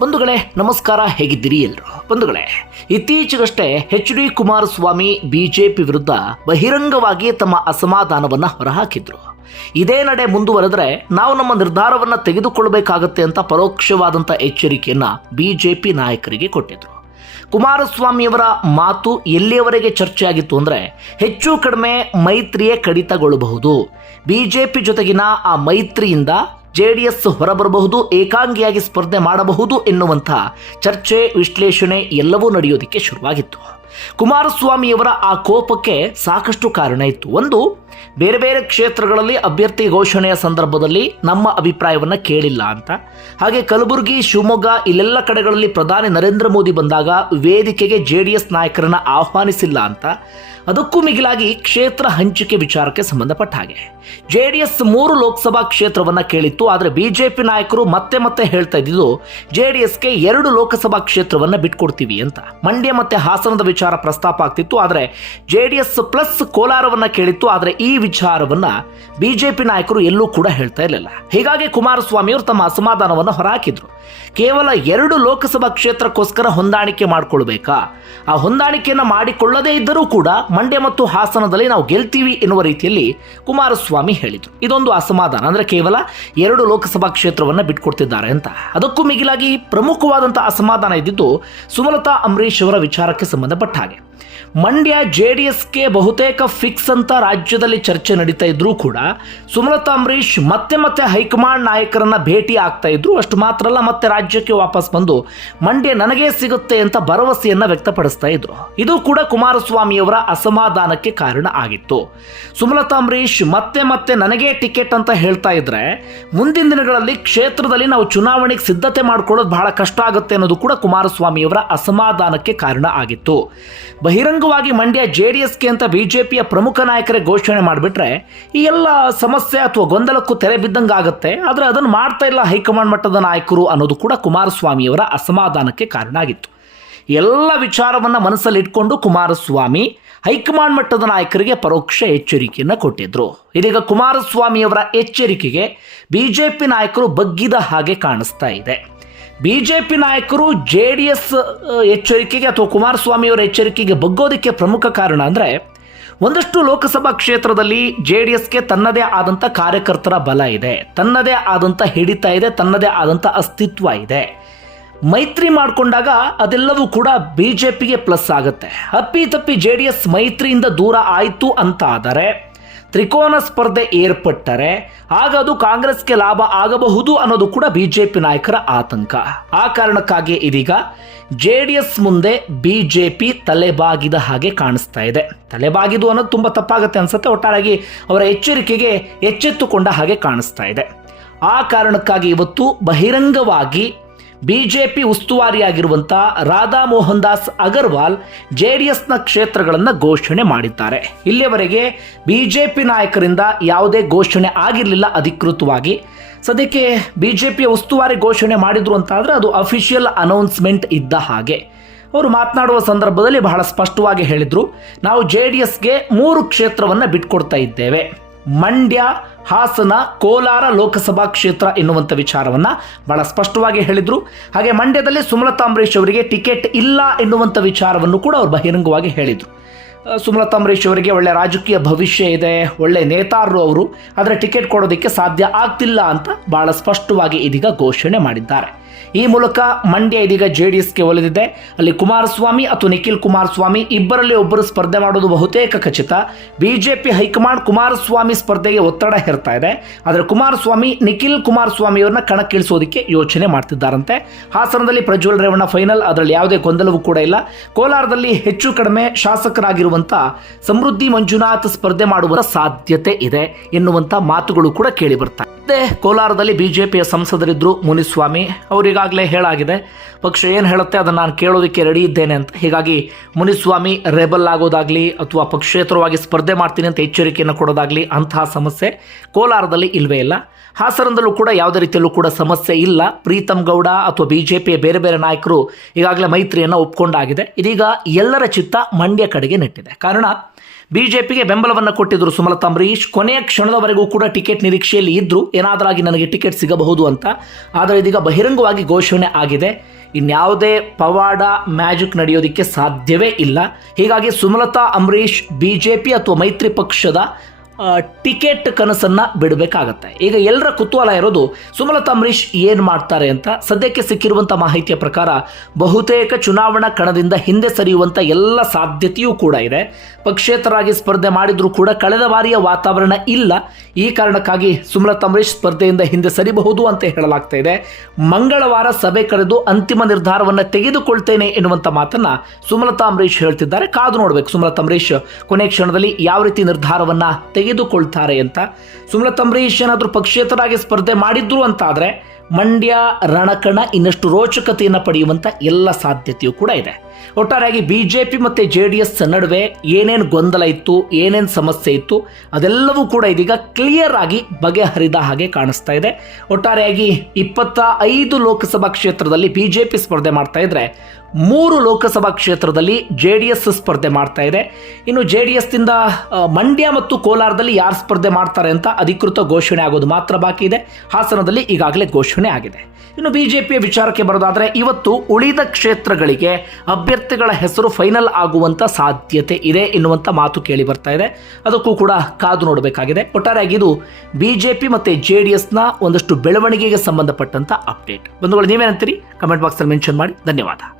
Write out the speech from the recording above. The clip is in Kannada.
ಬಂಧುಗಳೇ, ನಮಸ್ಕಾರ, ಹೇಗಿದ್ದೀರಿ ಎಲ್ಲರೂ? ಬಂಧುಗಳೇ, ಇತ್ತೀಚೆಗಷ್ಟೇ ಎಚ್ ಡಿ ಕುಮಾರಸ್ವಾಮಿ ಬಿಜೆಪಿ ವಿರುದ್ಧ ಬಹಿರಂಗವಾಗಿ ತಮ್ಮ ಅಸಮಾಧಾನವನ್ನ ಹೊರಹಾಕಿದ್ರು. ಇದೇ ನಡೆ ಮುಂದುವರೆದ್ರೆ ನಾವು ನಮ್ಮ ನಿರ್ಧಾರವನ್ನ ತೆಗೆದುಕೊಳ್ಳಬೇಕಾಗತ್ತೆ ಅಂತ ಪರೋಕ್ಷವಾದಂಥ ಎಚ್ಚರಿಕೆಯನ್ನ ಬಿಜೆಪಿ ನಾಯಕರಿಗೆ ಕೊಟ್ಟಿದ್ರು. ಕುಮಾರಸ್ವಾಮಿಯವರ ಮಾತು ಎಲ್ಲಿಯವರೆಗೆ ಚರ್ಚೆಯಾಗಿತ್ತು ಅಂದರೆ ಹೆಚ್ಚು ಕಡಿಮೆ ಮೈತ್ರಿಯೇ ಕಡಿತಗೊಳ್ಳಬಹುದು. ಬಿಜೆಪಿ ಜೊತೆಗಿನ ಆ ಮೈತ್ರಿಯಿಂದ ಜೆ ಡಿ ಎಸ್ ಹೊರಬರಬಹುದು, ಏಕಾಂಗಿಯಾಗಿ ಸ್ಪರ್ಧೆ ಮಾಡಬಹುದು ಎನ್ನುವಂಥ ಚರ್ಚೆ, ವಿಶ್ಲೇಷಣೆ ಎಲ್ಲವೂ ನಡೆಯೋದಕ್ಕೆ ಶುರುವಾಗಿತ್ತು. ಕುಮಾರಸ್ವಾಮಿಯವರ ಆ ಕೋಪಕ್ಕೆ ಸಾಕಷ್ಟು ಕಾರಣ ಇತ್ತು. ಒಂದು ಬೇರೆ ಬೇರೆ ಕ್ಷೇತ್ರಗಳಲ್ಲಿ ಅಭ್ಯರ್ಥಿ ಘೋಷಣೆಯ ಸಂದರ್ಭದಲ್ಲಿ ನಮ್ಮ ಅಭಿಪ್ರಾಯವನ್ನು ಕೇಳಿಲ್ಲ ಅಂತ. ಹಾಗೆ ಕಲಬುರಗಿ, ಶಿವಮೊಗ್ಗ ಇಲ್ಲೆಲ್ಲ ಕಡೆಗಳಲ್ಲಿ ಪ್ರಧಾನಿ ನರೇಂದ್ರ ಮೋದಿ ಬಂದಾಗ ವೇದಿಕೆಗೆ ಜೆ ಡಿ ಎಸ್ ನಾಯಕರನ್ನ ಆಹ್ವಾನಿಸಿಲ್ಲ ಅಂತ. ಅದಕ್ಕೂ ಮಿಗಿಲಾಗಿ ಕ್ಷೇತ್ರ ಹಂಚಿಕೆ ವಿಚಾರಕ್ಕೆ ಸಂಬಂಧಪಟ್ಟ ಹಾಗೆ. ಜೆ ಡಿ ಎಸ್ ಮೂರು ಲೋಕಸಭಾ ಕ್ಷೇತ್ರವನ್ನ ಕೇಳಿತ್ತು, ಆದರೆ ಬಿಜೆಪಿ ನಾಯಕರು ಮತ್ತೆ ಮತ್ತೆ ಹೇಳ್ತಾ ಇದ್ದಿದ್ದು ಜೆ ಡಿ ಎಸ್ಗೆ ಎರಡು ಲೋಕಸಭಾ ಕ್ಷೇತ್ರವನ್ನ ಬಿಟ್ಕೊಡ್ತೀವಿ ಅಂತ. ಮಂಡ್ಯ ಮತ್ತೆ ಹಾಸನದ ವಿಚಾರ ಪ್ರಸ್ತಾಪ ಆಗ್ತಿತ್ತು, ಆದರೆ ಜೆ ಡಿ ಎಸ್ ಪ್ಲಸ್ ಕೋಲಾರವನ್ನು ಕೇಳಿತ್ತು, ಆದರೆ ಈ ವಿಚಾರವನ್ನ ಬಿಜೆಪಿ ನಾಯಕರು ಎಲ್ಲೂ ಕೂಡ ಹೇಳ್ತಾ ಇರಲಿಲ್ಲ. ಹೀಗಾಗಿ ಕುಮಾರಸ್ವಾಮಿ ಅವರು ತಮ್ಮ ಅಸಮಾಧಾನವನ್ನು ಹೊರಹಾಕಿದ್ರು. ಕೇವಲ ಎರಡು ಲೋಕಸಭಾ ಕ್ಷೇತ್ರಕ್ಕೋಸ್ಕರ ಹೊಂದಾಣಿಕೆ ಮಾಡಿಕೊಳ್ಬೇಕಾ? ಆ ಹೊಂದಾಣಿಕೆಯನ್ನು ಮಾಡಿಕೊಳ್ಳದೇ ಇದ್ದರೂ ಕೂಡ ಮಂಡ್ಯ ಮತ್ತು ಹಾಸನದಲ್ಲಿ ನಾವು ಗೆಲ್ತೀವಿ ಎನ್ನುವ ರೀತಿಯಲ್ಲಿ ಕುಮಾರಸ್ವಾಮಿ ಹೇಳಿದರು. ಇದೊಂದು ಅಸಮಾಧಾನ, ಅಂದರೆ ಕೇವಲ ಎರಡು ಲೋಕಸಭಾ ಕ್ಷೇತ್ರವನ್ನು ಬಿಟ್ಕೊಡ್ತಿದ್ದಾರೆ ಅಂತ. ಅದಕ್ಕೂ ಮಿಗಿಲಾಗಿ ಪ್ರಮುಖವಾದಂಥ ಅಸಮಾಧಾನ ಇದ್ದಿದ್ದು ಸುಮಲತಾ ಅಂಬರೀಶ್ ಅವರ ವಿಚಾರಕ್ಕೆ ಸಂಬಂಧಪಟ್ಟ ಹಾಗೆ. ಮಂಡ್ಯ ಜೆ ಡಿ ಎಸ್ಗೆ ಬಹುತೇಕ ಫಿಕ್ಸ್ ಅಂತ ರಾಜ್ಯದಲ್ಲಿ ಚರ್ಚೆ ನಡೀತಾ ಇದ್ರೂ ಕೂಡ ಸುಮಲತಾ ಅಂಬರೀಷ್ ಮತ್ತೆ ಮತ್ತೆ ಹೈಕಮಾಂಡ್ ನಾಯಕರನ್ನ ಭೇಟಿ ಆಗ್ತಾ ಇದ್ರು. ಅಷ್ಟು ಮಾತ್ರ ಅಲ್ಲ, ಮತ್ತೆ ರಾಜ್ಯಕ್ಕೆ ವಾಪಸ್ ಬಂದು ಮಂಡ್ಯ ನನಗೆ ಸಿಗುತ್ತೆ ಅಂತ ಭರವಸೆಯನ್ನ ವ್ಯಕ್ತಪಡಿಸ್ತಾ ಇದ್ರು. ಇದು ಕೂಡ ಕುಮಾರಸ್ವಾಮಿಯವರ ಅಸಮಾಧಾನಕ್ಕೆ ಕಾರಣ ಆಗಿತ್ತು. ಸುಮಲತಾ ಅಂಬರೀಷ್ ಮತ್ತೆ ಮತ್ತೆ ನನಗೆ ಟಿಕೆಟ್ ಅಂತ ಹೇಳ್ತಾ ಇದ್ರೆ ಮುಂದಿನ ದಿನಗಳಲ್ಲಿ ಕ್ಷೇತ್ರದಲ್ಲಿ ನಾವು ಚುನಾವಣೆಗೆ ಸಿದ್ಧತೆ ಮಾಡ್ಕೊಳ್ಳೋದು ಬಹಳ ಕಷ್ಟ ಆಗುತ್ತೆ ಅನ್ನೋದು ಕೂಡ ಕುಮಾರಸ್ವಾಮಿಯವರ ಅಸಮಾಧಾನಕ್ಕೆ ಕಾರಣ ಆಗಿತ್ತು. ಬಹಿರಂಗವಾಗಿ ಮಂಡ್ಯ ಜೆ ಡಿ ಎಸ್ಗೆ ಅಂತ ಬಿಜೆಪಿಯ ಪ್ರಮುಖ ನಾಯಕರೇ ಘೋಷಣೆ ಮಾಡಿಬಿಟ್ರೆ ಈ ಎಲ್ಲ ಸಮಸ್ಯೆ ಅಥವಾ ಗೊಂದಲಕ್ಕೂ ತೆರೆ ಬಿದ್ದಂಗೆ ಆಗುತ್ತೆ. ಆದರೆ ಅದನ್ನು ಮಾಡ್ತಾ ಇಲ್ಲ ಹೈಕಮಾಂಡ್ ಮಟ್ಟದ ನಾಯಕರು ಅನ್ನೋದು ಕೂಡ ಕುಮಾರಸ್ವಾಮಿಯವರ ಅಸಮಾಧಾನಕ್ಕೆ ಕಾರಣ ಆಗಿತ್ತು. ಎಲ್ಲ ವಿಚಾರವನ್ನು ಮನಸ್ಸಲ್ಲಿ ಇಟ್ಕೊಂಡು ಕುಮಾರಸ್ವಾಮಿ ಹೈಕಮಾಂಡ್ ಮಟ್ಟದ ನಾಯಕರಿಗೆ ಪರೋಕ್ಷ ಎಚ್ಚರಿಕೆಯನ್ನು ಕೊಟ್ಟಿದ್ರು. ಇದೀಗ ಕುಮಾರಸ್ವಾಮಿಯವರ ಎಚ್ಚರಿಕೆಗೆ ಬಿಜೆಪಿ ನಾಯಕರು ಬಗ್ಗಿದ ಹಾಗೆ ಕಾಣಿಸ್ತಾ ಇದೆ. ಬಿಜೆಪಿ ನಾಯಕರು ಜೆ ಡಿ ಎಸ್ ಎಚ್ಚರಿಕೆಗೆ ಅಥವಾ ಕುಮಾರಸ್ವಾಮಿಯವರ ಎಚ್ಚರಿಕೆಗೆ ಬಗ್ಗೋದಕ್ಕೆ ಪ್ರಮುಖ ಕಾರಣ ಅಂದರೆ ಒಂದಷ್ಟು ಲೋಕಸಭಾ ಕ್ಷೇತ್ರದಲ್ಲಿ ಜೆ ಡಿ ಎಸ್ಗೆ ತನ್ನದೇ ಆದಂಥ ಕಾರ್ಯಕರ್ತರ ಬಲ ಇದೆ, ತನ್ನದೇ ಆದಂಥ ಹಿಡಿತ ಇದೆ, ತನ್ನದೇ ಆದಂಥ ಅಸ್ತಿತ್ವ ಇದೆ. ಮೈತ್ರಿ ಮಾಡಿಕೊಂಡಾಗ ಅದೆಲ್ಲವೂ ಕೂಡ ಬಿ ಜೆ ಪಿಗೆ ಪ್ಲಸ್ ಆಗುತ್ತೆ. ಅಪ್ಪಿ ತಪ್ಪಿ ಜೆ ಡಿ ಎಸ್ ಮೈತ್ರಿಯಿಂದ ದೂರ ಆಯಿತು ಅಂತ ಆದರೆ ತ್ರಿಕೋನ ಸ್ಪರ್ಧೆ ಏರ್ಪಟ್ಟರೆ, ಆಗ ಅದು ಕಾಂಗ್ರೆಸ್ಗೆ ಲಾಭ ಆಗಬಹುದು ಅನ್ನೋದು ಕೂಡ ಬಿಜೆಪಿ ನಾಯಕರ ಆತಂಕ. ಆ ಕಾರಣಕ್ಕಾಗಿ ಇದೀಗ ಜೆ ಡಿ ಎಸ್ ಮುಂದೆ ಬಿಜೆಪಿ ತಲೆಬಾಗಿದ ಹಾಗೆ ಕಾಣಿಸ್ತಾ ಇದೆ. ತಲೆಬಾಗಿದು ಅನ್ನೋದು ತುಂಬ ತಪ್ಪಾಗುತ್ತೆ ಅನ್ಸುತ್ತೆ ಒಟ್ಟಾರಾಗಿ ಅವರ ಎಚ್ಚರಿಕೆಗೆ ಎಚ್ಚೆತ್ತುಕೊಂಡ ಹಾಗೆ ಕಾಣಿಸ್ತಾ ಇದೆ. ಆ ಕಾರಣಕ್ಕಾಗಿ ಇವತ್ತು ಬಹಿರಂಗವಾಗಿ ಬಿಜೆಪಿ ಉಸ್ತುವಾರಿಯಾಗಿರುವಂಥ ರಾಧಾ ಮೋಹನ್ ದಾಸ್ ಅಗರ್ವಾಲ್ ಜೆ ಡಿ ಎಸ್ನ ಕ್ಷೇತ್ರಗಳನ್ನು ಘೋಷಣೆ ಮಾಡಿದ್ದಾರೆ. ಇಲ್ಲಿಯವರೆಗೆ ಬಿಜೆಪಿ ನಾಯಕರಿಂದ ಯಾವುದೇ ಘೋಷಣೆ ಆಗಿರಲಿಲ್ಲ ಅಧಿಕೃತವಾಗಿ. ಸದ್ಯಕ್ಕೆ ಬಿಜೆಪಿಯ ಉಸ್ತುವಾರಿ ಘೋಷಣೆ ಮಾಡಿದ್ರು ಅಂತ ಆದರೆ ಅದು ಅಫಿಷಿಯಲ್ ಅನೌನ್ಸ್ಮೆಂಟ್ ಇದ್ದ ಹಾಗೆ. ಅವರು ಮಾತನಾಡುವ ಸಂದರ್ಭದಲ್ಲಿ ಬಹಳ ಸ್ಪಷ್ಟವಾಗಿ ಹೇಳಿದರು, ನಾವು ಜೆ ಡಿ ಎಸ್ಗೆ ಮೂರು ಕ್ಷೇತ್ರವನ್ನು ಬಿಟ್ಕೊಡ್ತಾ ಇದ್ದೇವೆ. ಮಂಡ್ಯ, ಹಾಸನ, ಕೋಲಾರ ಲೋಕಸಭಾ ಕ್ಷೇತ್ರ ಎನ್ನುವಂಥ ವಿಚಾರವನ್ನು ಬಹಳ ಸ್ಪಷ್ಟವಾಗಿ ಹೇಳಿದರು. ಹಾಗೆ ಮಂಡ್ಯದಲ್ಲಿ ಸುಮಲತಾ ಅಂಬರೀಶ್ ಅವರಿಗೆ ಟಿಕೆಟ್ ಇಲ್ಲ ಎನ್ನುವಂಥ ವಿಚಾರವನ್ನು ಕೂಡ ಅವರು ಬಹಿರಂಗವಾಗಿ ಹೇಳಿದರು. ಸುಮಲತಾ ಅಂಬರೀಶ್ ಅವರಿಗೆ ಒಳ್ಳೆ ರಾಜಕೀಯ ಭವಿಷ್ಯ ಇದೆ, ಒಳ್ಳೆ ನೇತಾರರು ಅವರು, ಆದರೆ ಟಿಕೆಟ್ ಕೊಡೋದಕ್ಕೆ ಸಾಧ್ಯ ಆಗ್ತಿಲ್ಲ ಅಂತ ಬಹಳ ಸ್ಪಷ್ಟವಾಗಿ ಇದೀಗ ಘೋಷಣೆ ಮಾಡಿದ್ದಾರೆ. ಈ ಮೂಲಕ ಮಂಡ್ಯ ಇದೀಗ ಜೆ ಡಿ ಎಸ್ಗೆ ಒಲಿದಿದೆ. ಅಲ್ಲಿ ಕುಮಾರಸ್ವಾಮಿ ಅಥವಾ ನಿಖಿಲ್ ಕುಮಾರಸ್ವಾಮಿ ಇಬ್ಬರಲ್ಲಿ ಒಬ್ಬರು ಸ್ಪರ್ಧೆ ಮಾಡೋದು ಬಹುತೇಕ ಖಚಿತ. ಬಿಜೆಪಿ ಹೈಕಮಾಂಡ್ ಕುಮಾರಸ್ವಾಮಿ ಸ್ಪರ್ಧೆಗೆ ಒತ್ತಡ ಹೇರ್ತಾ ಇದೆ. ಆದರೆ ಕುಮಾರಸ್ವಾಮಿ, ನಿಖಿಲ್ ಕುಮಾರಸ್ವಾಮಿ ಅವರನ್ನ ಕಣಕ್ಕಿಳಿಸೋದಕ್ಕೆ ಯೋಚನೆ ಮಾಡ್ತಿದ್ದಾರಂತೆ. ಹಾಸನದಲ್ಲಿ ಪ್ರಜ್ವಲ್ ರೇವಣ್ಣ ಫೈನಲ್, ಅದರಲ್ಲಿ ಯಾವುದೇ ಗೊಂದಲವೂ ಕೂಡ ಇಲ್ಲ. ಕೋಲಾರದಲ್ಲಿ ಹೆಚ್ಚು ಕಡಿಮೆ ಶಾಸಕರಾಗಿರುವಂಥ ಸಮೃದ್ಧಿ ಮಂಜುನಾಥ್ ಸ್ಪರ್ಧೆ ಮಾಡುವ ಸಾಧ್ಯತೆ ಇದೆ ಎನ್ನುವಂಥ ಮಾತುಗಳು ಕೂಡ ಕೇಳಿ ಇದೆ ಕೋಲಾರದಲ್ಲಿ ಬಿ ಜೆ ಪಿಯ ಸಂಸದರಿದ್ದರು ಮುನಿಸ್ವಾಮಿ ಅವರಿಗಾಗಲೇ ಹೇಳಾಗಿದೆ. ಪಕ್ಷ ಏನು ಹೇಳುತ್ತೆ ಅದನ್ನು ನಾನು ಕೇಳೋದಕ್ಕೆ ರೆಡಿ ಇದ್ದೇನೆ ಅಂತ. ಹೀಗಾಗಿ ಮುನಿಸ್ವಾಮಿ ರೆಬಲ್ ಆಗೋದಾಗಲಿ ಅಥವಾ ಪಕ್ಷೇತರವಾಗಿ ಸ್ಪರ್ಧೆ ಮಾಡ್ತೀನಿ ಅಂತ ಎಚ್ಚರಿಕೆಯನ್ನು ಕೊಡೋದಾಗಲಿ ಅಂತಹ ಸಮಸ್ಯೆ ಕೋಲಾರದಲ್ಲಿ ಇಲ್ಲವೇ ಇಲ್ಲ. ಹಾಸನದಲ್ಲೂ ಕೂಡ ಯಾವುದೇ ರೀತಿಯಲ್ಲೂ ಕೂಡ ಸಮಸ್ಯೆ ಇಲ್ಲ. ಪ್ರೀತಮ್ ಗೌಡ ಅಥವಾ ಪಿಯ ಬೇರೆ ಬೇರೆ ನಾಯಕರು ಈಗಾಗಲೇ ಮೈತ್ರಿಯನ್ನು ಒಪ್ಕೊಂಡಾಗಿದೆ. ಇದೀಗ ಎಲ್ಲರ ಚಿತ್ತ ಮಂಡ್ಯ ಕಡೆಗೆ ನೆಟ್ಟಿದೆ. ಕಾರಣ ಬಿಜೆಪಿಗೆ ಬೆಂಬಲವನ್ನು ಕೊಟ್ಟಿದ್ದರು ಸುಮಲತಾ ಅಂಬರೀಶ್ ಕೊನೆಯ ಕ್ಷಣದವರೆಗೂ ಕೂಡ ಟಿಕೆಟ್ ನಿರೀಕ್ಷೆಯಲ್ಲಿ ಇದ್ದರು ಏನಾದರಾಗಿ ನನಗೆ ಟಿಕೆಟ್ ಸಿಗಬಹುದು ಅಂತ. ಆದರೆ ಇದೀಗ ಬಹಿರಂಗವಾಗಿ ಘೋಷಣೆ ಆಗಿದೆ. ಇನ್ಯಾವುದೇ ಪವಾಡ ಮ್ಯಾಜಿಕ್ ನಡೆಯೋದಕ್ಕೆ ಸಾಧ್ಯವೇ ಇಲ್ಲ. ಹೀಗಾಗಿ ಸುಮಲತಾ ಅಂಬರೀಶ್ ಬಿಜೆಪಿ ಅಥವಾ ಮೈತ್ರಿ ಪಕ್ಷದ ಟಿಕೆಟ್ ಕನಸನ್ನ ಬಿಡಬೇಕಾಗತ್ತೆ. ಈಗ ಎಲ್ಲರ ಕುತೂಹಲ ಇರೋದು, ಸುಮಲತಾ ಅಂಬರೀಷ್ ಏನು ಮಾಡ್ತಾರೆ ಅಂತ? ಸದ್ಯಕ್ಕೆ ಸಿಕ್ಕಿರುವಂಥ ಮಾಹಿತಿಯ ಪ್ರಕಾರ ಬಹುತೇಕ ಚುನಾವಣಾ ಕಣದಿಂದ ಹಿಂದೆ ಸರಿಯುವಂಥ ಎಲ್ಲ ಸಾಧ್ಯತೆಯೂ ಕೂಡ ಇದೆ. ಪಕ್ಷೇತರಾಗಿ ಸ್ಪರ್ಧೆ ಮಾಡಿದರೂ ಕೂಡ ಕಳೆದ ಬಾರಿಯ ವಾತಾವರಣ ಇಲ್ಲ. ಈ ಕಾರಣಕ್ಕಾಗಿ ಸುಮಲತಾ ಅಂಬರೀಶ್ ಸ್ಪರ್ಧೆಯಿಂದ ಹಿಂದೆ ಸರಿಬಹುದು ಅಂತ ಹೇಳಲಾಗ್ತಾ ಇದೆ. ಮಂಗಳವಾರ ಸಭೆ ಕರೆದು ಅಂತಿಮ ನಿರ್ಧಾರವನ್ನು ತೆಗೆದುಕೊಳ್ತೇನೆ ಎನ್ನುವಂಥ ಮಾತನ್ನ ಸುಮಲತಾ ಅಂಬರೀಷ್ ಹೇಳ್ತಿದ್ದಾರೆ. ಕಾದು ನೋಡಬೇಕು ಸುಮಲತಾ ಅಂಬರೀಶ್ ಕೊನೆ ಕ್ಷಣದಲ್ಲಿ ಯಾವ ರೀತಿ ನಿರ್ಧಾರವನ್ನ ತೆಗೆದುಕೊಳ್ತಾರೆ ಅಂತ. ಸುಮಲತಾ ಅಂಬರೀಶ್ ಏನಾದರೂ ಪಕ್ಷೇತರಾಗಿ ಸ್ಪರ್ಧೆ ಮಾಡಿದ್ರು ಅಂತಾದ್ರೆ ಮಂಡ್ಯ, ರಣಕಣ ಇನ್ನಷ್ಟು ರೋಚಕತೆಯನ್ನು ಪಡೆಯುವಂಥ ಎಲ್ಲ ಸಾಧ್ಯತೆಯೂ ಕೂಡ ಇದೆ. ಒಟ್ಟಾರೆಯಾಗಿ ಬಿ ಜೆ ಪಿ ಮತ್ತು ಜೆ ಡಿ ಎಸ್ ನಡುವೆ ಏನೇನು ಗೊಂದಲ ಇತ್ತು, ಏನೇನು ಸಮಸ್ಯೆ ಇತ್ತು, ಅದೆಲ್ಲವೂ ಕೂಡ ಇದೀಗ ಕ್ಲಿಯರ್ ಆಗಿ ಬಗೆಹರಿದ ಹಾಗೆ ಕಾಣಿಸ್ತಾ ಇದೆ. ಒಟ್ಟಾರೆಯಾಗಿ ಇಪ್ಪತ್ತ ಐದು ಲೋಕಸಭಾ ಕ್ಷೇತ್ರದಲ್ಲಿ ಬಿ ಜೆ ಸ್ಪರ್ಧೆ ಮಾಡ್ತಾ ಇದ್ರೆ ಮೂರು ಲೋಕಸಭಾ ಕ್ಷೇತ್ರದಲ್ಲಿ ಜೆ ಡಿ ಎಸ್ ಸ್ಪರ್ಧೆ ಮಾಡ್ತಾ ಇದೆ. ಇನ್ನು ಜೆ ಡಿ ಎಸ್ನಿಂದ ಮಂಡ್ಯ ಮತ್ತು ಕೋಲಾರದಲ್ಲಿ ಯಾರು ಸ್ಪರ್ಧೆ ಮಾಡ್ತಾರೆ ಅಂತ ಅಧಿಕೃತ ಘೋಷಣೆ ಆಗೋದು ಮಾತ್ರ ಬಾಕಿ ಇದೆ. ಹಾಸನದಲ್ಲಿ ಈಗಾಗಲೇ ಘೋಷಣೆ ಆಗಿದೆ. ಇನ್ನು ಬಿ ಜೆ ಪಿಯ ವಿಚಾರಕ್ಕೆ ಬರೋದಾದರೆ, ಇವತ್ತು ಉಳಿದ ಕ್ಷೇತ್ರಗಳಿಗೆ ಅಭ್ಯರ್ಥಿಗಳ ಹೆಸರು ಫೈನಲ್ ಆಗುವಂಥ ಸಾಧ್ಯತೆ ಇದೆ ಎನ್ನುವಂಥ ಮಾತು ಕೇಳಿ ಬರ್ತಾ ಇದೆ. ಅದಕ್ಕೂ ಕೂಡ ಕಾದು ನೋಡಬೇಕಾಗಿದೆ. ಒಟ್ಟಾರೆಯಾಗಿ ಇದು ಬಿ ಜೆ ಪಿ ಮತ್ತು ಜೆ ಡಿ ಎಸ್ನ ಒಂದಷ್ಟು ಬೆಳವಣಿಗೆಗೆ ಸಂಬಂಧಪಟ್ಟಂಥ ಅಪ್ಡೇಟ್. ಬಂಧುಗಳು ನೀವೇನಂತೀರಿ ಕಮೆಂಟ್ ಬಾಕ್ಸಲ್ಲಿ ಮೆನ್ಷನ್ ಮಾಡಿ. ಧನ್ಯವಾದ.